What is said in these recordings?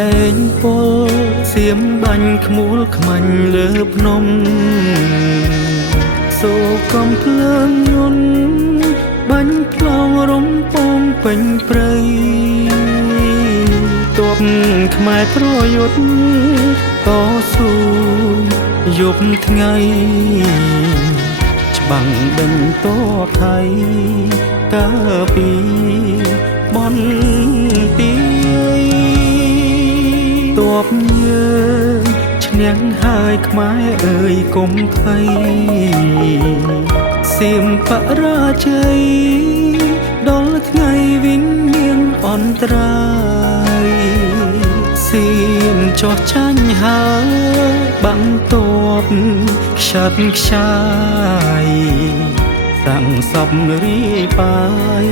លែងពលសៀមបាញ់ខ្មួលខ្មាញ់លើភ្នំសូកំភ្លើងយន្តបាញ់ផ្លងរំពងពេញព្រៃទ័ពខ្មែរប្រយុទ្ធតស៊ូយប់ថ្ងៃច្បាំងដេញទ័ពថៃកាពីបនទីទ័ពយើងឈ្នះហើយខ្មែរអើយកុំភ័យសៀមបរាជ័យដល់ថ្ងៃវិញមានអន្តរាយសៀមចោះចាញ់ហើយបាំងទ័ពខ្ចាត់ខ្ចាយតាំងសពរីបាយ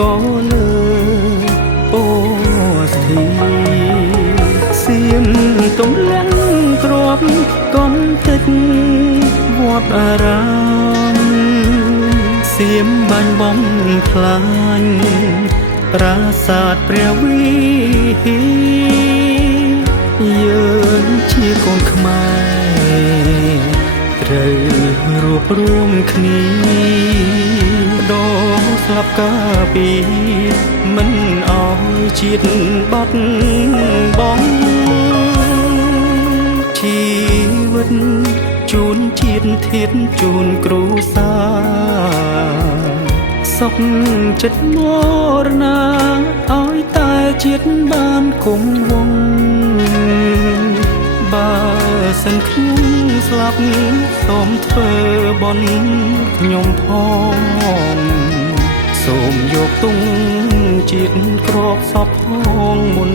ក៏លើពោស្ធីសៀមទំលាំងក្របកំតិចវត្តអារាមសៀមបាញ់បំផ្លាញប្រាសាទព្រះវិហារយើងជាកូនខ្មែរត្រូវរួបរួមគ្នាដកស្លាប់ការពីមិនអោយជាតិបាត់បង់ជីវិតជូនជាតិធាតុជូនគ្រួសារសុខចិត្តមរណាឲ្យតែជាតិបានគង់វង្សបើសិនខ្ញុំស្លាប់សូមធ្វើបុណ្យខ្ញុំផងសូមយកទង់ជាតិក្របសពផងមុន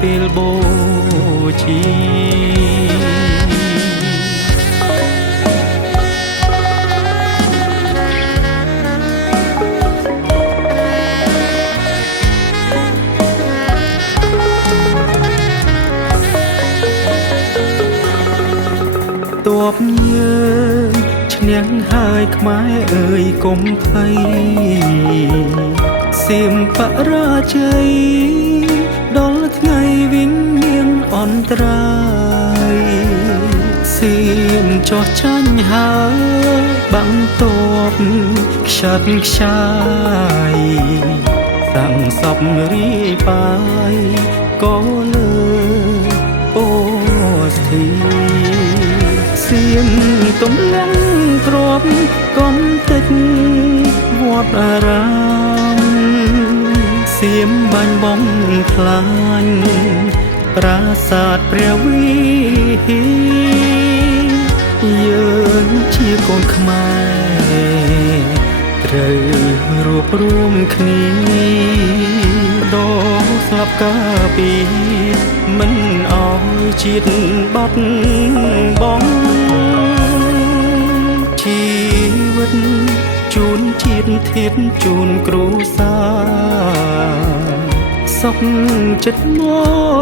ពេលបូជាទ័ពយើងឈ្នះហើយខ្មែរអើយកុំភ័យសៀមបរាជ័យដល់ថ្ងៃវិញមានអន្តរាយសៀមចោះចាញ់ហើយបាំងទ័ពខ្ចាត់ខ្ចាយតាំងសពរីបាយក៏លើពោស្ធីសៀមទំលាំងក្របកំតិចវត្តអារាមសៀមបាញ់បំផ្លាញប្រាសាទព្រះវិហារយើងជាកូនខ្មែរត្រូវរួបរួមគ្នាដកស្លាប់ការពីមិនអោយជាតិបាត់បង់ជីវិតជូនជាតិធាតុជូនគ្រួសារសុខចិត្តម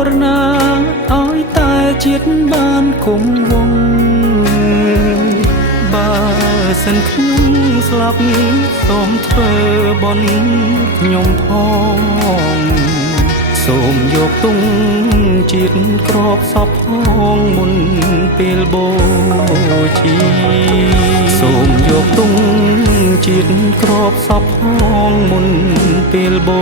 រណាឲ្យតែជាតិបានគង់វង្សបើសិនខ្ញុំស្លាប់សូមធ្វើបុណ្យខ្ញុំផងសូមយកទង់ជាតិក្របសពផងមុនពេលបូជាសូមយកទង់ជាតិក្របសពផងមុនពេលបូ